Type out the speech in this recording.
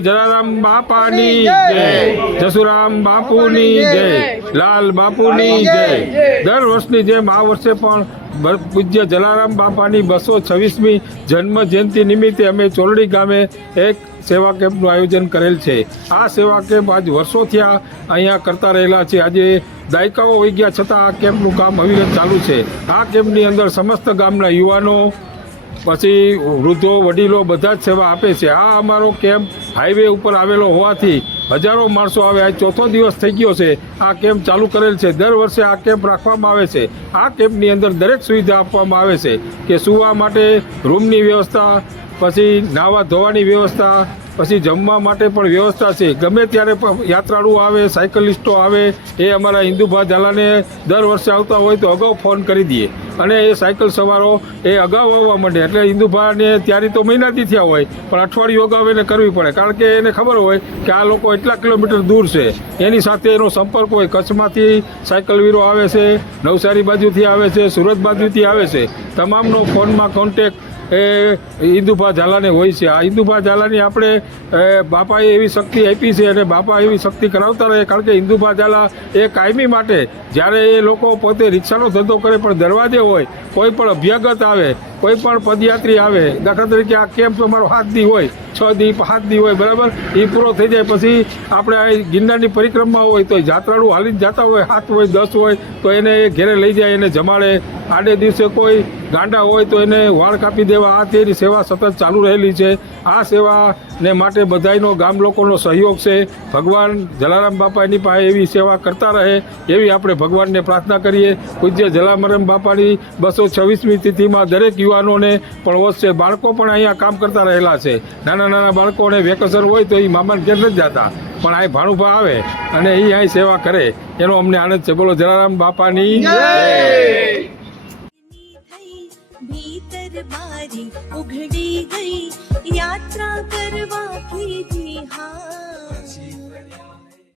જલારામ બાપાની જય, જસુરામ બાપુની જય, લાલ બાપુની જય। દર વર્ષની જેમ આ વર્ષે પણ પૂજ્ય જલારામ બાપાની 226મી જન્મ જયંતિ નિમિત્તે અમે ચોરડી ગામે એક સેવા કેમ્પનું આયોજન કરેલ છે। આ સેવા કેમ્પ આજ વર્ષોથી અહીંયા કરતા રહેલા છે। આજે દાયકાઓ વહી ગયા છતાં આ કેમ્પનું કામ અવિરત ચાલુ છે। આ કેમ્પની અંદર સમસ્ત ગામના યુવાનો પછી વૃદ્ધો વડીલો બધા જ સેવા આપે છે। આ અમારો કેમ્પ હાઈવે ઉપર આવેલો હોવાથી હજારો માણસો આવે। આ ચોથો દિવસ થઈ ગયો છે આ કેમ્પ ચાલુ કરેલ છે। દર વર્ષે આ કેમ્પ રાખવામાં આવે છે। આ કેમ્પની અંદર દરેક સુવિધા આપવામાં આવે છે કે સૂવા માટે રૂમની વ્યવસ્થા, પછી નાહવા ધોવાની વ્યવસ્થા, પછી જમવા માટે પણ વ્યવસ્થા છે। ગમે ત્યારે યાત્રાળુ આવે, સાયકલિસ્ટો આવે, એ અમારા હિન્દુભા ઝાલાને દર વર્ષે આવતા હોય તો અગાઉ ફોન કરી દઈએ અને એ સાયકલ સવારો એ અગાઉ આવવા માંડે। એટલે હિન્દુભાને ત્યારે તો મહિનાથી થયા હોય પણ અઠવાડિયું અગાઉ એને કરવી પડે, કારણ કે એને ખબર હોય કે આ લોકો એટલા કિલોમીટર દૂર છે, એની સાથે એનો સંપર્ક હોય। કચ્છમાંથી સાયકલ વીરો આવે છે, નવસારી બાજુથી આવે છે, સુરત બાજુથી આવે છે। તમામનો ફોનમાં કોન્ટેક એ હિન્દુભા ઝાલાને હોય છે। આ હિન્દુભા ઝાલાની આપણે બાપાએ એવી શક્તિ આપી છે અને બાપા એવી શક્તિ કરાવતા રહે, કારણ કે હિન્દુભા ઝાલા એ કાયમી માટે જ્યારે એ લોકો પોતે રિક્ષાનો ધંધો કરે પણ દરવાજે હોય, કોઈ પણ અભ્યાગત આવે, કોઈ પણ પદયાત્રી આવે, દાખલા તરીકે આ કેમ્પ અમારો 7 દી હોય, 6 દી 7 દી હોય, બરાબર, એ પૂરો થઈ જાય પછી આપણે આ ગિરનારની પરિક્રમા હોય તો યાત્રાળુ હાલીને જતા હોય, 7 હોય 10 હોય તો એને ઘેરે લઈ જાય, એને જમાડે। આડે દિવસે કોઈ ગાંડા હોય તો એને વાળ કાપી દેવા, આ તેની સેવા સતત ચાલુ રહેલી છે। આ સેવાને માટે બધાયનો ગામ લોકોનો સહયોગ છે। ભગવાન જલારામ બાપા એની પાસે એવી સેવા કરતા રહે એવી આપણે ભગવાનને પ્રાર્થના કરીએ। પૂજ્ય જલારામ બાપાની 226મી તિથિમાં દરેક યુવાનોને પણ વધશે। બાળકો પણ અહીંયા કામ કરતા રહેલા છે। નાના નાના બાળકોને વેકેશન હોય તો એ મામાને ઘેર નથી જતા, પણ આ ભાણુભા આવે અને એ અહીં સેવા કરે, એનો અમને આનંદ છે। બોલો જલારામ બાપાની જય। भीतर बारी उघड़ी गई